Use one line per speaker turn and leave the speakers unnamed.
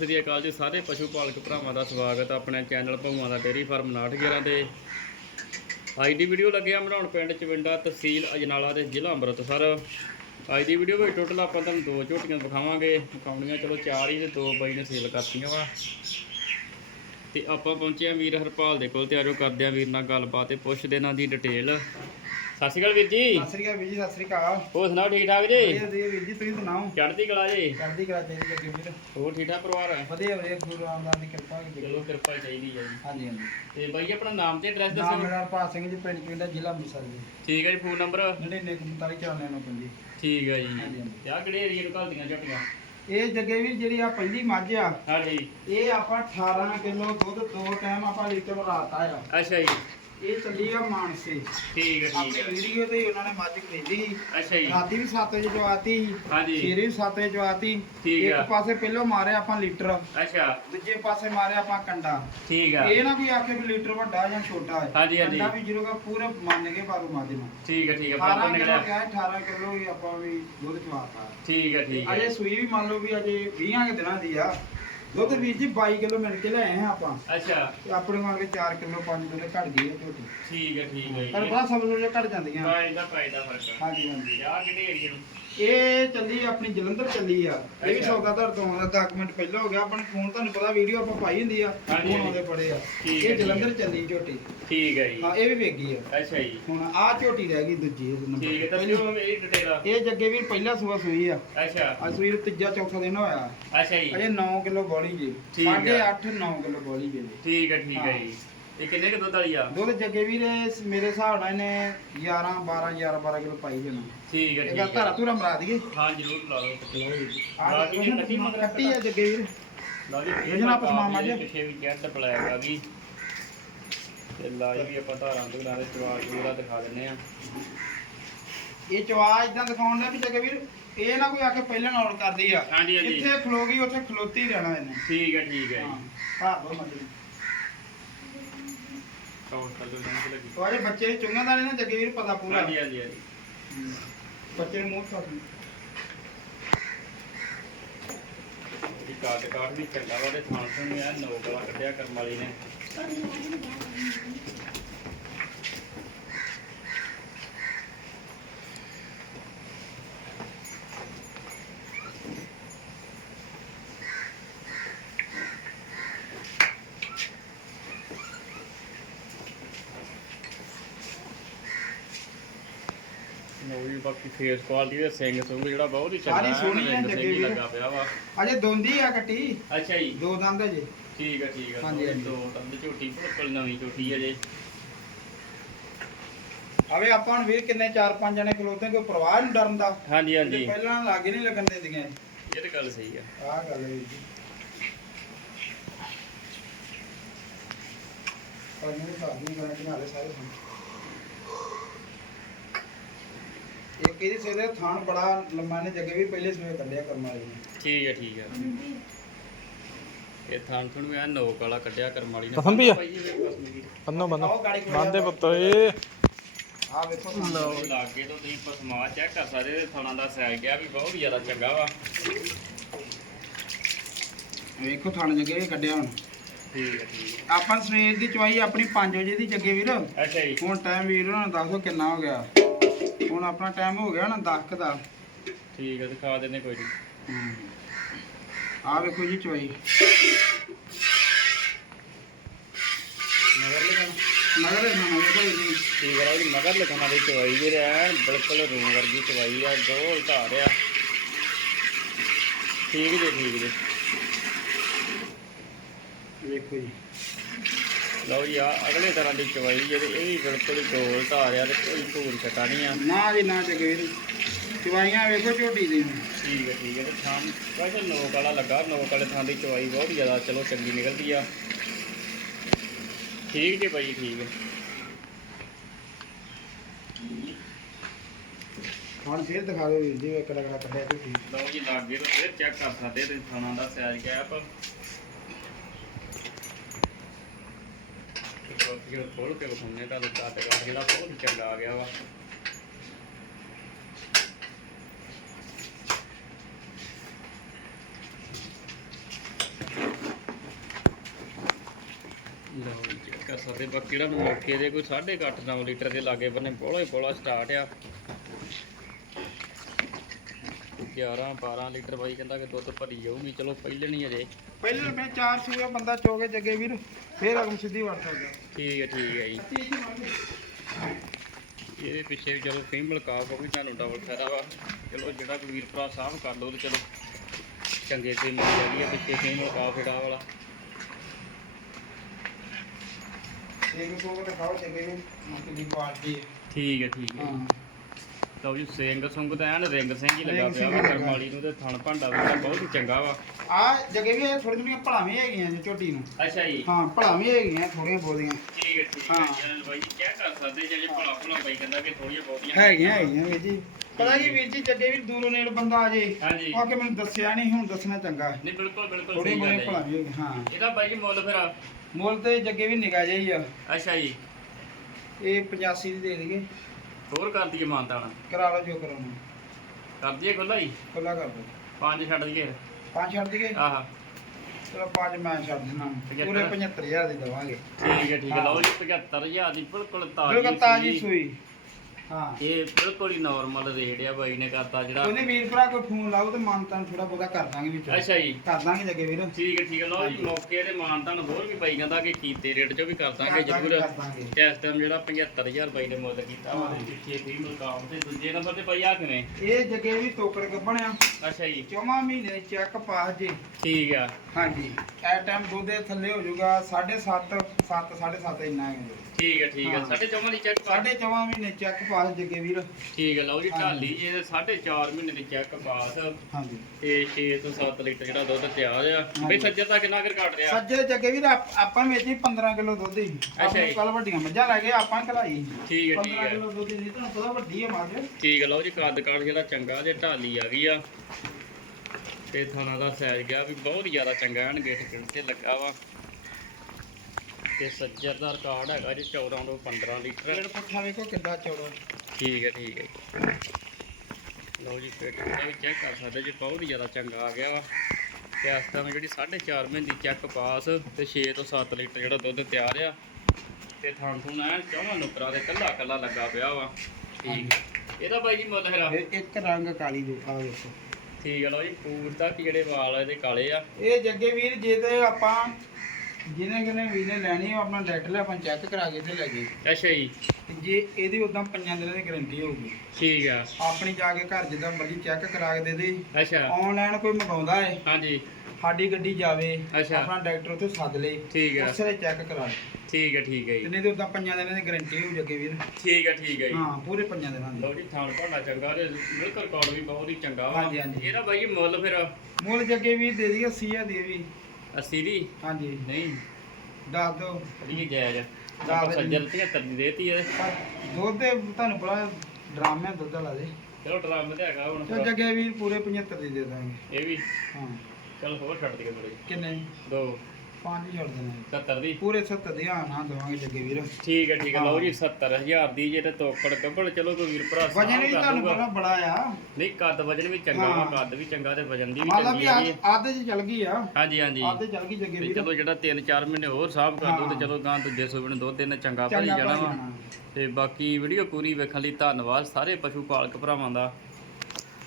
ਸਤਿ ਸ੍ਰੀ ਅਕਾਲ ਜੀ, ਸਾਰੇ ਪਸ਼ੂ ਪਾਲਕ ਭਰਾਵਾਂ ਦਾ ਸਵਾਗਤ ਹੈ ਆਪਣੇ ਚੈਨਲ ਭਗਵਾਨ ਦਾ ਡੇਅਰੀ ਫਾਰਮ 911 ਤੇ। ਅੱਜ ਦੀ ਵੀਡੀਓ ਲੱਗਿਆ ਬਣਾਉਣ ਪਿੰਡ ਚਵਿੰਡਾ ਤਹਿਸੀਲ ਅਜਨਾਲਾ ਦੇ ਜ਼ਿਲ੍ਹਾ ਅੰਮ੍ਰਿਤਸਰ। ਅੱਜ ਦੀ ਵੀਡੀਓ ਵਿੱਚ ਟੋਟਲ ਆਪਾਂ ਤੁਹਾਨੂੰ ਦੋ ਝੋਟੀਆਂ ਦਿਖਾਵਾਂਗੇ ਮੁਕਾਉਣੀਆਂ ਚਲੋ ਚਾਰ ਹੀ ਤੇ ਦੋ ਬਾਈ ਨੇ ਸੇਲ ਕਰਤੀਆਂ ਵਾ। ਤੇ ਆਪਾਂ ਪਹੁੰਚੇ ਆ ਵੀਰ ਹਰਪਾਲ ਦੇ ਕੋਲ, ਤੇ ਆਜੋ ਕਰਦੇ ਆ ਵੀਰ ਨਾਲ ਗੱਲਬਾਤ ਤੇ ਪੁੱਛਦੇ ਇਹਨਾਂ ਦੀ ਡਿਟੇਲ ਸਤਿ ਸ਼੍ਰੀ ਅਕਾਲ ਵੀਰ ਜੀ।
ਸਤਿ ਸ੍ਰੀ ਅਕਾਲ ਵੀਰ ਜੀ ਸਤਿ ਸ੍ਰੀ ਅਕਾਲ।
ਹੋਰ ਸੁਣਾਓ ਠੀਕ ਠਾਕ ਜੀ?
ਵਧੀਆ ਵਧੀਆ ਵੀਰ ਜੀ ਤੁਸੀਂ ਸੁਣਾਓ?
ਚੜ੍ਹਦੀ ਕਲਾ ਜੀ?
ਚੜ੍ਹਦੀ ਕਲਾ ਚਾਹੀਦੀ ਅੱਗੇ ਵੀਰ
ਹੋਰ ਠੀਕ ਠਾਕ ਪਰਿਵਾਰ ਹੈ?
ਵਧੀਆ ਵਧੀਆ ਗੁਰੂ ਰਾਮਦਾਸ ਦੀ ਕਿਰਪਾ ਹੈ ਜੀ।
ਚਲੋ ਕਿਰਪਾ ਹੀ ਚਾਹੀਦੀ ਹੈ ਜੀ।
ਹਾਂਜੀ ਹਾਂਜੀ।
ਤੇ ਬਾਈ ਆਪਣਾ ਨਾਮ ਤੇ ਐਡਰੈਸ
ਨਾਮ
ਦੱਸੋ
ਮੇਰਾ ਹਰਪਾਲ ਸਿੰਘ ਜੀ ਪਿੰਡ ਪਿੰਡਾ ਜ਼ਿਲ੍ਹਾ ਅੰਮ੍ਰਿਤਸਰ ਜੀ।
ਠੀਕ ਹੈ ਜੀ ਫੋਨ ਨੰਬਰ
994449
ਠੀਕ ਹੈ
ਹਾਂਜੀ,
ਜੀ।
ਹਾਂਜੀ।
ਤੇ ਆਹ ਕਿਹੜੇ ਏਰੀਆ ਨੂੰ ਘੱਲਦੀਆਂ ਝੋਟੀਆਂ?
ਇਹ ਜੱਗੇ ਵੀਰ ਜਿਹੜੀ ਆ ਪਹਿਲੀ ਮੱਝ ਆ
ਹਾਂਜੀ।
ਇਹ ਆਪਾਂ 18 ਕਿਲੋ ਦੁੱਧ ਦੋ ਟਾਈਮ ਆਪਾਂ ਲੀਟਰ ਭਰਾਤਾ ਆ।
ਅੱਛਾ ਜੀ।
ਇਹ ਚੱਲੀ ਆ ਮਾਨਸੇ।
ਠੀਕ ਹੈ ਠੀਕ
ਆਪਣੀ
ਹੈ
ਵੀਡੀਓ ਤੇ ਹੀ ਉਹਨਾਂ ਨੇ ਮੱਝ ਖਰੀਦੀ। ਸੀ।
ਅੱਛਾ ਜੀ।
ਰਾਤੀ ਵੀ 7 ਵਜੇ ਜਵਾਤੀ
ਹਾਂਜੀ।
ਸਵੇਰੇ ਵੀ 7 ਵਜੇ ਜਵਾਤੀ।
ਠੀਕ ਆ।
ਇੱਕ ਪਾਸੇ ਪਹਿਲੋਂ ਮਾਰਿਆ ਆਪਾਂ ਲੀਟਰ
ਅੱਛਾ।
ਦੂਜੇ ਪਾਸੇ ਮਾਰਿਆ ਆਪਾਂ ਕੰਡਾ।
ਠੀਕ ਆ।
ਇਹ ਨਾ ਕੋਈ ਆਖੇ ਵੀ ਲੀਟਰ ਵੱਡਾ ਜਾਂ ਛੋਟਾ ਹੈ।
ਹਾਂਜੀ, ਹਾਂਜੀ।
ਕੰਡਾ ਵੀ ਜਿਹਨੂੰ ਕਾ ਪੂਰੇ ਮੰਨ ਕੇ ਪਾਰੂ ਮਾਦੇ ਨੂੰ।
ਠੀਕ ਹੈ ਠੀਕ ਹੈ
18
ਬਰਾਬਰ
ਕਿਲੋ
ਨਿਕਲਿਆ
ਕਿਹਾ 18 ਕਿਲੋ ਹੀ ਆਪਾਂ ਵੀ ਦੁੱਧ ਚਵਾਤਾ
ਠੀਕ ਹੈ ਠੀਕ
ਅਜੇ
ਹੈ
ਸੂਈ ਵੀ ਮੰਨ ਲਓ ਵੀ ਅਜੇ 20 ਕੁ ਦਿਨਾਂ ਦੀ ਆ। ਦੁੱਧ ਵੀਰ ਜੀ 22 ਕਿਲੋ ਮਿਲ ਕੇ ਲੈ ਆਏ ਹਾਂ ਆਪਾਂ।
ਅੱਛਾ।
ਤੇ ਆਪਣੇ ਵਾਂਗੇ 4 ਕਿਲੋ 5 ਕਿਲੋ ਘਟ ਗਈ ਹੈ ਝੋਟੀ।
ਠੀਕ ਹੈ ਠੀਕ ਹੈ
ਪਰ ਬੜਾ ਸਭ ਨੂੰ ਘਟ ਜਾਂਦੀਆਂ।
ਪਾਈ ਦਾ ਪਾਈ ਦਾ ਫ਼ਰਕ ਆ।
ਹਾਂਜੀ ਹਾਂਜੀ।
ਆਹ ਕਿਹੜੇ ਏਰੀਆ ਨੂੰ?
ਇਹ ਚੱਲੀ ਆਪਣੀ ਜਲੰਧਰ ਚੱਲੀ ਆ। ਇਹ ਵੀ
ਅੱਛਾ।
ਸੌਦਾ ਧਰ ਤੋਂ ਆਉਂਦਾ 10 ਮਿੰਟ ਪਹਿਲਾਂ ਹੋ ਗਿਆ। ਆਪਣੇ ਫੋਨ ਤੁਹਾਨੂੰ ਪਤਾ ਵੀਡੀਓ ਆਪਾਂ ਪਾਈ ਹੁੰਦੀ ਆ ਫੋਨ। ਆਉਂਦੇ ਪੜੇ ਆ।
ਹੈ,
ਇਹ ਜਲੰਧਰ
ਹੈ।
ਚੱਲੀ ਝੋਟੀ।
ਠੀਕ ਹੈ ਜੀ।
ਹਾਂ ਇਹ ਵੀ ਵੇਗੀ ਆ।
ਅੱਛਾ ਜੀ।
ਹੁਣ ਆਹ ਝੋਟੀ ਰਹਿ ਗਈ ਦੂਜੀ ਇਸ ਨੰਬਰ।
ਠੀਕ ਹੈ ਦੱਸਿਓ ਇਹ ਡਿਟੇਲ ਆ।
ਇਹ ਜੱਗੇ ਵੀਰ ਪਹਿਲਾ ਸੂਆ ਸੂਈ ਆ।
ਅੱਛਾ।
ਆ ਸੂਈ ਤੀਜਾ ਚੌਥਾ ਦਿਨ ਹੋਇਆ।
ਅੱਛਾ ਜੀ।
ਅਜੇ 9 ਕਿਲੋ ਬੋਲੀ ਜੀ।
ਠੀਕ ਆ।
8.5 9 ਕਿਲੋ ਬੋਲੀ ਜੀ
ਠੀਕ ਹੈ ਠੀਕ ਹੈ। ਜੀ। ਇਹ ਕਿੰਨੇ ਕੁ ਦੁੱਧ ਵਾਲੀ ਆ?
ਦੁੱਧ ਜੱਗੇ ਵੀਰ ਇਹ ਮੇਰੇ ਹਿਸਾਬ ਨਾਲ ਇਹਨੇ 11 12 11 12 ਕਿਲੋ ਪਾਈ ਜਣਾ
ਠੀਕ ਹੈ
ਇਹ
ਠੀਕ
ਧਾਰਾ
ਹੈ
ਧੂਰਾ ਮਰਾ ਦਈਏ।
ਹਾਂ ਜ਼ਰੂਰ ਲਾ ਲਓ
ਆਹ
ਬਾਕੀ ਇਹ ਕੱਟੀ ਮਗਰ
ਕੱਟੀ ਆ ਜੱਗੇ ਵੀਰ।
ਲਾ ਜੀ
ਇਹ ਜਨਾਬ ਪਸਮਾ ਮੱਝ।
ਪਿੱਛੇ ਵੀ ਜੈਟ ਬਲੈਕ ਆ ਗਈ ਤੇ ਲਾਈ ਵੀ ਆਪਾਂ ਧਾਰਾਂ ਦੇ ਚਵਾਰ ਜੂਰਾ ਦਿਖਾ ਦਿੰਨੇ ਆ।
ਇਹ ਚਵਾ ਇਦਾਂ ਦਿਖਾਉਣ ਦਾ ਵੀ ਜੱਗੇ ਵੀਰ। ਇਹ ਨਾ ਕੋਈ ਆ ਕੇ ਪਹਿਲਾਂ ਨੌਲ ਕਰਦੀ ਆ।
ਹਾਂਜੀ, ਹਾਂਜੀ।
ਜਿੱਥੇ ਖਲੋ ਗਈ ਉੱਥੇ ਖਲੋਤੀ ਰਹਿਣਾ ਇਹਨੇ।
ਠੀਕ ਹੈ ਠੀਕ ਹੈ।
ਹਾਂ
ਜੀ
ਹਾਂ ਦੋ ਮੱਝ
ਕਾਊਂਟ ਕਰ ਦਿਓ ਜਨ ਲੱਗੀ।
ਤੁਹਾਡੇ ਬੱਚੇ ਦੀ ਚੁੰਗਾਂ ਦਾ ਨੀ ਨਾ ਜੱਗੇ ਵੀਰ ਪਤਾ ਪੂਰਾ।
ਹਾਂਜੀ ਹਾਂਜੀ ਹਾਂਜੀ।
ਬੱਚੇ ਨੂੰ ਮੂੰਹ ਖਾਸ
ਇਹ ਕਾਟ ਕਾਟ ਵੀ ਚੰਗਾ ਵਾ ਤੇ ਥਾਂ ਥਾਂ ਆ ਨੌ ਗਲਾ ਕੱਢਿਆ ਕਰਮ ਵਾਲੀ ਨੇ। ਨੋ ਵੀ ਬਾਕੀ ਫੇਸ ਕੁਆਲਿਟੀ ਦੇ ਸਿੰਘ ਸੁੰਗ ਜਿਹੜਾ ਬਹੁਤ ਹੀ ਚੰਗਾ
ਸਾਰੀ ਸੋਹਣੀ ਆ
ਰੰਗ
ਜੱਗੇ
ਹੀ
ਵੀਰ।
ਲੱਗਾ ਪਿਆ ਵਾ।
ਅਜੇ ਦੋਂਦੀ ਆ ਕੱਟੀ।
ਅੱਛਾ ਜੀ।
ਦੋ ਦੰਦ ਜੇ
ਠੀਕ ਹੈ ਠੀਕ ਹੈ
ਹਾਂਜੀ, ਹਾਂਜੀ।
ਦੋ ਦੰਦ ਝੋਟੀ ਬਿਲਕੁਲ ਨਵੀਂ ਝੋਟੀ ਹੈ ਜੇ।
ਆਵੇ ਆਪਾਂ ਨੂੰ ਵੀਰ ਕਿੰਨੇ ਚਾਰ ਪੰਜ ਜਣੇ ਖਲੋਤੇ ਕੋਈ ਪਰਵਾਹ ਨਹੀਂ ਡਰਨ ਦਾ।
ਹਾਂਜੀ ਹਾਂਜੀ।
ਪਹਿਲਾਂ ਲਾਗੇ ਨਹੀਂ ਲੱਗਣ ਦਿੰਦੀਆਂ।
ਇਹ ਤਾਂ ਗੱਲ ਸਹੀ ਆ।
ਆਹ ਗੱਲ ਹੈ ਵੀਰ ਜੀ। ਪਰ ਮੇਰੇ ਸਾਥ ਨਹੀਂ ਕਰਾਂ ਕਿ ਨਾਲੇ ਸਾਰੇ ਸੁਣ ਇੱਕ ਇਹਦੇ ਸਿਰ ਦੇ ਥਾਣ ਬੜਾ ਲੰਮਾ ਨੇ ਜੱਗੇ ਵੀ ਪਹਿਲੇ ਸਵੇਰ ਕੱਢਿਆ ਕਰਮ ਵਾਲੇ ਨੇ।
ਠੀਕ ਹੈ ਠੀਕ ਹੈ। ਇਹ ਥਾਂ ਤੁਹਾਨੂੰ ਆ ਨੋਕ ਵਾਲਾ ਕੱਢਿਆ ਕਰਮ ਵਾਲੀ ਨੇ।
ਕਸਮ ਵੀ ਆ?
ਭਾਈ ਇਹ ਵੇਖੋ ਕਸਮ ਦੀ।
ਬੰਨੋ ਬੰਨੋ।
ਆਓ ਗਾੜੀ ਕੋਲ
ਬੰਦੇ ਪੁੱਤ ਏ
ਆ ਵੇਖੋ ਥਾਣ।
ਇਹ ਲਾਗੇ ਤੋਂ ਤੁਸੀਂ ਪਸਮਾ ਚੈੱਕ ਕਰ ਸਕਦੇ ਹੋ ਥਾਣਾ ਦਾ ਸਾਈਜ਼ ਗਿਆ ਵੀ ਬਹੁਤ ਜ਼ਿਆਦਾ ਚੰਗਾ ਵਾ।
ਵੇਖੋ ਥਾਣ ਜੱਗੇ ਵੀ ਕੱਢਿਆ ਹੁਣ।
ਠੀਕ ਹੈ ਠੀਕ ਹੈ।
ਆਪਾਂ ਸਵੇਰ ਦੀ ਚਵਾਈ ਆਪਣੀ 5 ਵਜੇ ਦੀ ਜੱਗੇ ਵੀਰ।
ਅੱਛਾ ਜੀ।
ਹੁਣ ਟਾਈਮ ਵੀਰ ਉਹਨਾਂ ਨੂੰ ਦੱਸੋ ਕਿੰਨਾ ਹੋ ਗਿਆ। ਹੁਣ ਆਪਣਾ ਟਾਈਮ ਹੋ ਗਿਆ ਨਾ 10 ਦਾ।
ਠੀਕ ਹੈ ਦਿਖਾ ਦਿੰਦੇ ਕੋਈ ਨਹੀਂ
ਆ ਵੇਖੋ ਜੀ ਚਵਾਈ
ਮਗਰ ਲਗਾਉਣਾ
ਮਗਰ ਇਹ ਨਾ ਵੇਖੋ ਜੀ।
ਠੀਕ ਹੈ ਜੀ ਮਗਰ ਦੀ ਚਵਾਈ ਵੀ ਰਹਿ ਬਿਲਕੁਲ ਰੂਮ ਵਰਗੀ ਚਵਾਈ ਆ ਗੋਲ ਧਾਰ ਆ ਠੀਕ ਜੀ ਠੀਕ ਜੀ।
ਵੇਖੋ ਜੀ।
ਲਓ ਜੀ ਆ ਅਗਲੇ ਤਰ੍ਹਾਂ ਦੀ ਚਵਾਈ ਜਿਹੜੀ ਇਹ ਵੀ ਬਿਲਕੁਲ ਹੀ ਗੋਲ ਧਾਰ ਆ ਤੇ ਕੋਈ ਧੂੜ ਛਟਾ ਨਹੀਂ ਆ।
ਨਾ ਜੀ ਨਾ ਜਗੇ ਵੀਰ ਚਵਾਈਆਂ ਵੇਖੋ ਝੋਟੀ ਦੀ
ਠੀਕ ਹੈ ਠੀਕ ਹੈ ਤੇ ਥਾਂ ਵੈਸੇ ਨੋਕ ਵਾਲਾ ਲੱਗਾ ਨੋਕ ਵਾਲੇ ਥਾਂ ਦੀ ਚਵਾਈ ਬਹੁਤ ਜ਼ਿਆਦਾ ਚਲੋ ਚੰਗੀ ਨਿਕਲਦੀ ਆ। ਠੀਕ ਜੀ ਭਾਈ ਠੀਕ ਹੈ
ਹੁਣ ਫੇਰ ਦਿਖਾ ਦਿਓ ਵੀਰ ਜੀ ਇੱਕ ਲਗੜਾ ਕੱਢਿਆ ਝੋਟੀ।
ਲਓ ਜੀ ਲਾਗੇ ਤੋਂ ਫਿਰ ਚੈੱਕ ਕਰ ਸਕਦੇ ਤੇ ਥਾਣਾ ਦਾ ਸਾਈਜ਼ ਬਾਕੀ ਹੁਣ ਖੋਲ ਸਕਦੇ ਬਾਕੀ ਜਿਹੜਾ ਮਨੋਖੇ ਦੇ ਕੋਈ 8.5 9 ਲੀਟਰ ਦੇ ਲਾਗੇ ਬੰਨੇ ਬੋਲਾ ਬੋਲਾ ਸਟਾਰਟ ਆ। 11 12 ਲੀਟਰ ਬਾਈ ਕਹਿੰਦਾ ਕਿ ਦੁੱਧ ਭਰੀ ਜਾਊਗੀ। ਚਲੋ ਪਹਿਲੇ ਨਹੀਂ ਅਜੇ।
ਪਹਿਲੇ ਮੈਂ ਚਾਰ ਸੂਏ ਬੰਦਾ ਚੋਗੇ ਜੱਗੇ ਵੀਰ ਫੇਰ ਅਗਮ ਸਿੱਧੀ ਵੜ ਸਕਦਾ
ਠੀਕ ਹੈ ਠੀਕ ਹੈ ਜੀ। ਇਹਦੇ ਪਿੱਛੇ ਵੀ ਚਲੋ ਫੀਮੇਲ ਕਾਫ ਉਹ ਵੀ ਤੁਹਾਨੂੰ ਡਬਲ ਫਾਇਦਾ ਵਾ। ਚਲੋ ਜਿਹੜਾ ਕੋਈ ਵੀਰ ਭਰਾ ਸਾਹਬ ਕਰ ਲਓ ਤੇ ਚਲੋ ਚੰਗੇ ਤੇ ਮਿਲ ਜਾਗੀ ਆ ਪਿੱਛੇ ਫੀਮੇਲ ਕਾਫ ਜਿਹੜਾ ਵਾਲਾ।
ਇੱਕ ਸੂਏ ਤੇ ਖਾਓ ਜੱਗੇ ਵੀਰ ਮੱਕੀ ਦੀ ਹੈ।
ਠੀਕ ਹੈ ਠੀਕ ਹੈ।
ਹਾਂ।
ਲਓ ਜੀ ਸਿੰਘ ਸੁੰਗ ਤਾਂ ਐਨ ਰਿੰਗ ਸਿੰਘ ਹੀ ਲੱਗਾ ਪਿਆ ਵਾ
ਸਿੰਘ
ਕਰਮ ਵਾਲੀ ਨੂੰ ਤੇ ਥਣ ਭਾਂਡਾ ਵੀ ਇਹਦਾ ਬਹੁਤ ਹੀ ਚੰਗਾ ਵਾ।
ਆ ਜੱਗੇ ਵੀ ਥੋੜੀ ਥੋੜੀਆਂ ਭਲਾਵੇਂ ਹੈਗੀਆਂ ਜੀ ਝੋਟੀ ਨੂੰ।
ਅੱਛਾ ਜੀ।
ਹਾਂ ਭਲਾਵੇਂ ਹੈਗੀਆਂ ਥੋੜੀਆਂ ਬੋਲੀਆਂ
ਠੀਕ ਹੈ ਠੀਕ ਹੈ। ਬਾਈ ਜੀ ਕਰ ਸਕਦੇ ਜੇ ਭਲਾ ਭਲਾ ਬਾਈ ਕਹਿੰਦਾ ਕਿ ਥੋੜੀਆਂ ਬਹੁਤੀਆਂ
ਹੈਗੀਆਂ ਹੈਗੀਆਂ ਵੀਰ ਜੀ। ਪਤਾ ਕੀ ਵੀਰ ਜੀ ਜੱਗੇ ਵੀ ਦੂਰੋਂ ਨੇੜ ਬੰਦਾ ਆ ਜੇ।
ਹਾਂਜੀ।
ਉਹ ਕਿ ਮੈਨੂੰ ਦੱਸਿਆ ਨਹੀਂ ਹੁਣ ਦੱਸਣਾ ਚੰਗਾ।
ਨਹੀਂ ਬਿਲਕੁਲ ਬਿਲਕੁਲ
ਥੋੜੀ
ਹੈ
ਭਲਾਵੇਂ ਹੈਗੀ ਹਾਂ।
ਇਹਦਾ ਬਾਈ ਜੀ ਮੁੱਲ ਫਿਰ
ਮੁੱਲ ਤੇ ਜੱਗੇ ਵੀ ਨਿਕਾ ਜਾਈ ਆ।
ਅੱਛਾ ਜੀ।
ਇਹ 85 ਦੀ ਦੇ ਦਈਏ।
ਹੋਰ ਕਰ ਦਈਏ ਮਾਨਤਾਣਾ
ਕਰਾ ਲਓ ਜੋ ਕਰਾਉਣਾ।
ਕਰ ਦਈਏ ਖੁੱਲਾ ਹੀ?
ਖੁੱਲਾ ਕਰ ਦੋ
ਪੰਜ ਛੱਡ ਦਈਏ।
ਪੰਜ ਛੱਡ ਦਈਏ?
ਆਹ।
ਚਲੋ ਪੰਜ ਮੈਂ ਛੱਡ ਦਿੰਦਾ।
ਪਝੱਤਰ।
ਪੂਰੇ 75000 ਦੀ ਦਵਾਂਗੇ।
ਠੀਕ ਹੈ ਠੀਕ ਹੈ।
ਹਾਂ।
ਲਓ ਜੀ 75000 ਦੀ ਬਿਲਕੁਲ ਤਾਜ਼ੀ
ਬਿਲਕੁਲ ਤਾਜੀ
ਸੂਈ।
ਹਾਂ।
ਇਹ ਬਿਲਕੁਲ ਹੀ ਨਾਰਮਲ ਰੇਟ ਆ ਬਾਈ ਨੇ ਕਰਤਾ ਜਿਹੜਾ।
ਉਹਨੇ ਵੀਰ ਭਰਾ ਕੋਈ ਫੋਨ ਲਾਓ ਤੇ ਮਾਨਤਾਨ ਥੋੜਾ ਬਹੁਤਾ ਕਰ ਦਾਂਗੇ ਵਿੱਚ।
ਅੱਛਾ ਜੀ।
ਕਰ ਦਾਂਗੇ ਜੱਗੇ ਵੀਰ।
ਠੀਕ ਹੈ ਠੀਕ ਹੈ। ਲਓ ਜੀ। ਮੌਕੇ ਤੇ ਮਾਨਤਾਨ ਹੋਰ ਵੀ ਬਾਈ ਕਹਿੰਦਾ ਕਿ ਕੀਤੇ ਰੇਟ 'ਚ ਵੀ ਕਰ ਦਾਂਗੇ
ਕਰ
ਜ਼ਰੂਰ।
ਦਾਂਗੇ।
ਤੇ ਇਸ ਟਾਈਮ ਜਿਹੜਾ 75000 ਬਾਈ ਨੇ ਮੁੱਲ ਕੀਤਾ ਵਾ। ਤੇ ਪਿੱਛੇ ਵੀ ਮੁਕਾਮ ਤੇ ਦੂਜੇ ਨੰਬਰ ਤੇ ਬਾਈ ਆ ਕਿਵੇਂ?
ਇਹ ਜੱਗੇ ਵੀ ਤੋਕੜ ਗੱਬਣਿਆ
ਅੱਛਾ ਜੀ।
ਚੌਵਾਂ ਮਹੀਨੇ ਚੈੱਕ ਪਾਸ ਜੇ।
ਠੀਕ ਆ।
ਹਾਂਜੀ। ਐ ਟਾਈਮ ਦੁੱਧ ਥੱਲੇ ਹੋ ਜਾਊਗਾ 7.5 7 7.5 ਇੰਨਾ ਹੈ ਜੀ।
ਠੀਕ ਹੈ ਠੀਕ ਹੈ।
ਹਾਂ।
ਸਾਢੇ ਚੌਵਾਂ ਦੀ ਚੈੱਕ
ਸਾਢੇ ਚੌਵਾਂ ਮਹੀਨੇ ਚੈੱਕ ਪਾਸ ਜੱਗੇ ਵੀਰ।
ਠੀਕ ਹੈ ਲਓ ਜੀ
ਹਾਂਜੀ।
ਢਾਲੀ ਇਹਦੇ 4.5 ਮਹੀਨੇ ਦੀ ਚੈੱਕ ਪਾਸ
ਹਾਂਜੀ।
ਤੇ 6 ਤੋਂ 7 ਲੀਟਰ ਜਿਹੜਾ ਦੁੱਧ ਤਿਆਰ ਆ। ਬਈ
ਹਾਂਜੀ।
ਸੱਜਰ ਤਾਂ ਕਿੰਨਾ ਕਰ ਘਟ ਰਿਹਾ?
ਸੱਜੇ ਜੱਗੇ ਵੀਰ ਆਪ- ਆਪਾਂ ਵਿੱਚ ਹੀ 15 ਕਿਲੋ ਦੁੱਧ ਹੀ। ਆਪਣੇ
ਜੀ।
ਕੱਲ ਵੱਡੀਆਂ ਮੱਝਾਂ ਲੈ ਗਏ ਆਪਾਂ ਖਲਾਈ
ਠੀਕ ਹੈ ਠੀਕ
15
ਹੈ
ਕਿਲੋ ਦੁੱਧ ਦੀ ਤੁਹਾਨੂੰ ਪਤਾ ਵੱਡੀ ਹੈ ਮੱਝ।
ਠੀਕ ਹੈ ਲਓ ਜੀ ਕੱਦ ਕਾਠ ਜਿਹੜਾ ਚੰਗਾ ਜੇ ਢਾਲੀ ਆ ਗਈ ਆ। ਤੇ ਥਾਣਾ ਦਾ ਸਾਈਜ਼ ਗਿਆ ਵੀ ਬਹੁਤ ਜ਼ਿਆਦਾ ਚੰਗਾ ਐਨ ਗਿੱਠ ਗਿੱਠ ਤੇ ਲੱਗਾ ਵਾ। ਤੇ ਸੱਜਰ ਦਾ ਰਿਕਾਰਡ ਹੈਗਾ ਜੀ 14 ਤੋਂ 15 ਲੀਟਰ।
ਰੇਡ ਪੱਠਾ ਵੇਖੋ ਕਿੱਡਾ ਚੌੜਾ।
ਠੀਕ ਹੈ ਠੀਕ ਹੈ ਜੀ। ਲਓ ਜੀ ਪੇਟ ਦਾ ਵੀ ਚੈੱਕ ਕਰ ਸਕਦੇ ਜੀ ਬਹੁਤ ਹੀ ਜ਼ਿਆਦਾ ਚੰਗਾ ਆ ਗਿਆ ਵਾ। ਤੇ ਇਸ ਟਾਈਮ ਜਿਹੜੀ 4.5 ਮਹੀਨੇ ਦੀ ਚੈੱਕ ਪਾਸ ਤੇ 6 ਤੋਂ 7 ਲੀਟਰ ਜਿਹੜਾ ਦੁੱਧ ਤਿਆਰ ਆ ਤੇ ਥਾਂ ਥੂਣ ਐਨ ਚੌਵਾਂ ਨੁਕਰਾਂ ਦੇ ਕੱਲਾ ਕੱਲਾ ਲੱਗਾ ਪਿਆ ਵਾ। ਠੀਕ ਇਹਦਾ ਬਾਈ ਜੀ ਮੁੱਲ ਹੈਗਾ?
ਇਹ ਇੱਕ ਰੰਗ ਕਾਲੀ ਦੇ ਆ ਵੇਖੋ
ਠੀਕ ਹੈ ਲਓ ਜੀ ਪੂਰ ਤੱਕ ਜਿਹੜੇ ਵਾਲ ਇਹਦੇ ਕਾਲੇ ਆ।
ਇਹ ਜੱਗੇ ਵੀਰ ਜੇ ਤੇ ਆਪਾਂ ਜਿਹਨੇ ਕਿਨੇ ਨੇ ਲੈਣੀ ਉਹ ਆਪਣਾ ਡਾਕਟਰ ਲੈ ਆਪਾਂ ਚੈੱਕ ਕਰਾ ਕੇ ਤੇ ਲੈ ਗਏ
ਅੱਛਾ ਜੀ।
ਜੇ ਇਹਦੀ ਉਦਾਂ ਪੰਜਾਂ ਦਿਨਾਂ ਦੀ ਗਾਰੰਟੀ ਹੋਊਗੀ।
ਠੀਕ ਆ।
ਆਪਣੀ ਜਾ ਕੇ ਘਰ ਜਿੱਦਾਂ ਮਰਜ਼ੀ ਚੈੱਕ ਕਰਾ ਕੇ ਦੇ ਦੇ।
ਅੱਛਾ।
ਆਨਲਾਈਨ ਕੋਈ ਮੰਗਾਉਂਦਾ ਹੈ
ਹਾਂਜੀ।
ਸਾਡੀ ਗੱਡੀ ਜਾਵੇ
ਅੱਛਾ।
ਆਪਣਾ ਡਾਕਟਰ ਉੱਥੇ ਸੱਦ ਲੇ।
ਠੀਕ ਆ।
ਉਸੇ ਚੈੱਕ ਕਰਾ ਲੇ।
ਠੀਕ ਹੈ ਠੀਕ ਹੈ
ਤੇ
ਜੀ
ਨਹੀਂ ਤੇ ਉਦਾਂ ਪੰਜਾਂ ਦਿਨਾਂ ਦੀ ਗਾਰੰਟੀ ਹੋਊ ਜੱਗੇ ਵੀਰ।
ਠੀਕ ਹੈ ਠੀਕ ਹੈ ਜੀ।
ਹਾਂ ਪੂਰੇ ਪੰਜਾਂ ਦਿਨਾਂ ਦੀ।
ਲਓ ਜੀ ਥਾਣ ਭਾਂਡਾ ਚੰਗਾ ਤੇ ਮਿਲਕ ਰਿਕਾਰਡ ਵੀ ਬਹੁਤ ਹੀ ਚੰਗਾ ਵਾ।
ਹਾਂਜੀ, ਹਾਂਜੀ।
ਇਹਦਾ ਬਾਈ ਜੀ ਮੁੱਲ ਫਿਰ
ਮੁੱਲ ਜੱਗੇ ਵੀਰ ਦੇ ਦੀ 80000 ਦੀ ਵੀ
80 ਦੀ
ਹਾਂਜੀ।
ਨਹੀਂ।
ਦੱਸ ਦਿਓ।
ਥੋੜੀ ਜਾਇਜ਼
ਦੱਸ ਦਿਓ।
ਸੱਜਲ 73 ਦੀ ਦੇਤੀ ਹੈ
ਪਰ ਦੁੱਧ ਦੇ ਤੁਹਾਨੂੰ ਬੜਾ ਡਰਾਮਾ ਦੁੱਧ ਵਾਲਾ ਦੇ।
ਚਲੋ ਡਰਮ ਤੇ ਹੈਗਾ ਹੁਣ
ਤੇ ਜੱਗੇ ਵੀਰ ਪੂਰੇ 75 ਦੀ ਦੇ ਦਾਂਗੇ।
ਇਹ ਵੀ?
ਹਾਂ।
ਚਲ ਹੋਰ ਛੱਡ ਥੋੜੀ
ਕਿੰਨੇ?
ਦੋ।
ਪੰਜ ਛੱਡ ਦੇਣੇ
70 ਦੀ
ਪੂਰੇ 70 ਦੀ ਹਾਂ ਨਾ ਦਵਾਂਗੇ ਜੱਗੇ ਵੀਰ
ਠੀਕ ਹੈ ਠੀਕ ਹੈ ਲਓ
ਹਾਂ।
ਜੀ 70000 ਦੀ ਜੇ ਤੇ ਤੋਕੜ ਕੱਪੜ ਚਲੋ ਕੋਈ ਵੀਰ ਭਰਾ
ਵਜਨ
ਸਾਂਭ
ਵੀ
ਕਰ
ਤੁਹਾਨੂੰ
ਲਊਗਾ।
ਪਤਾ ਬੜਾ ਆ
ਨਹੀਂ ਕੱਦ ਵਜਨ ਵੀ ਚੰਗਾ ਵਾ। ਕੱਦ ਵੀ ਚੰਗਾ ਤੇ ਵਜਨ ਦੀ ਵੀ
ਮਤਲਬ
ਚੰਗੀ
ਵੀ
ਹੈ ਜੀ
ਆਧੇ ਚ ਚਲ ਗਈ ਆ
ਹਾਂਜੀ ਹਾਂਜੀ
ਆਧੇ ਚਲ ਗਈ ਜੱਗੇ
ਤੇ
ਵੀਰ
ਚਲੋ ਜਿਹੜਾ 3-4 ਮਹੀਨੇ ਹੋਰ ਸਾਫ਼ ਕਰ ਦੋ
ਹਾਂ।
ਤੇ ਚਲੋ ਗਾਂ ਦੂਜੇ ਸੂਬੇ ਨੂੰ ਦੋ ਤਿੰਨ ਚੰਗਾ ਭਰੀ ਜਾਣਾ
ਭਾਈ
ਵਾ
ਜਾਣਾ।
ਤੇ ਬਾਕੀ ਵੀਡੀਓ ਪੂਰੀ ਵੇਖਣ ਲਈ ਧੰਨਵਾਦ ਸਾਰੇ ਪਸ਼ੂ ਪਾਲਕ ਭਰਾਵਾਂ ਦਾ